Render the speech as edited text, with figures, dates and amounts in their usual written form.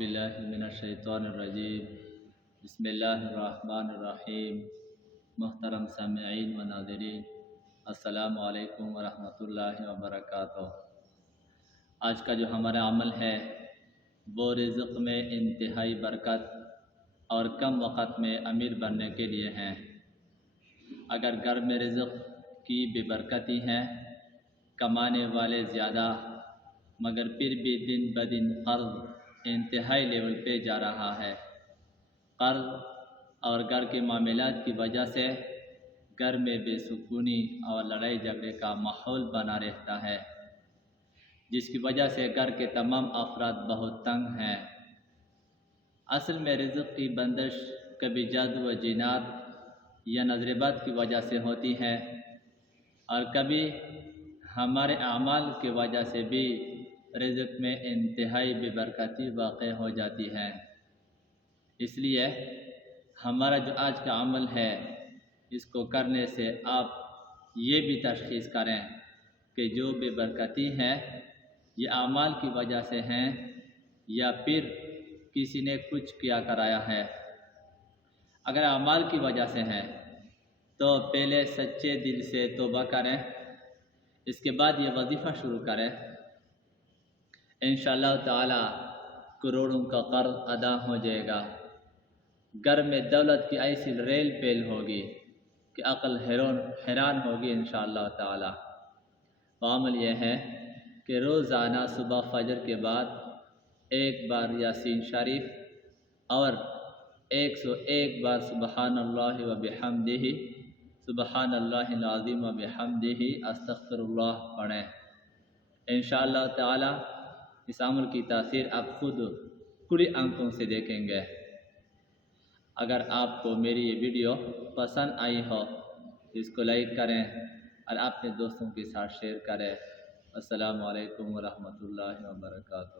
باللہ من الشیطان الرجیم بسم اللہ الرحمن الرحیم۔ محترم سامعین و ناظرین، السلام علیکم ورحمۃ اللہ وبرکاتہ۔ آج کا جو ہمارا عمل ہے وہ رزق میں انتہائی برکت اور کم وقت میں امیر بننے کے لیے ہیں۔ اگر گھر میں رزق کی بے برکتی ہے، کمانے والے زیادہ مگر پھر بھی دن بدن قرض انتہائی لیول پہ جا رہا ہے۔ قرض اور گھر کے معاملات کی وجہ سے گھر میں بے سکونی اور لڑائی جھگڑے کا ماحول بنا رہتا ہے، جس کی وجہ سے گھر کے تمام افراد بہت تنگ ہیں۔ اصل میں رزق کی بندش کبھی جادو و جنات یا نظر بد کی وجہ سے ہوتی ہے، اور کبھی ہمارے اعمال کی وجہ سے بھی رزق میں انتہائی بے برکتی واقع ہو جاتی ہے۔ اس لیے ہمارا جو آج کا عمل ہے، اس کو کرنے سے آپ یہ بھی تشخیص کریں کہ جو بے برکتی ہے یہ اعمال کی وجہ سے ہیں یا پھر کسی نے کچھ کیا کرایا ہے۔ اگر اعمال کی وجہ سے ہیں تو پہلے سچے دل سے توبہ کریں، اس کے بعد یہ وظیفہ شروع کریں۔ انشاءاللہ تعالی کروڑوں کا قرض ادا ہو جائے گا۔ گھر میں دولت کی ایسی ریل پیل ہوگی کہ عقل حیران ہوگی انشاءاللہ تعالی۔ عمل یہ ہے کہ روزانہ صبح فجر کے بعد ایک بار یاسین شریف اور 101 بار سبحان اللہ و بحمدہ، سبحان اللہ العظیم و بحمدہ، استغفر اللہ پڑھیں۔ انشاءاللہ تعالی اس عمل کی تاثیر آپ خود کھلی آنکھوں سے دیکھیں گے۔ اگر آپ کو میری یہ ویڈیو پسند آئی ہو تو اس کو لائک کریں اور اپنے دوستوں کے ساتھ شیئر کریں۔ السلام علیکم ورحمۃ اللہ وبرکاتہ۔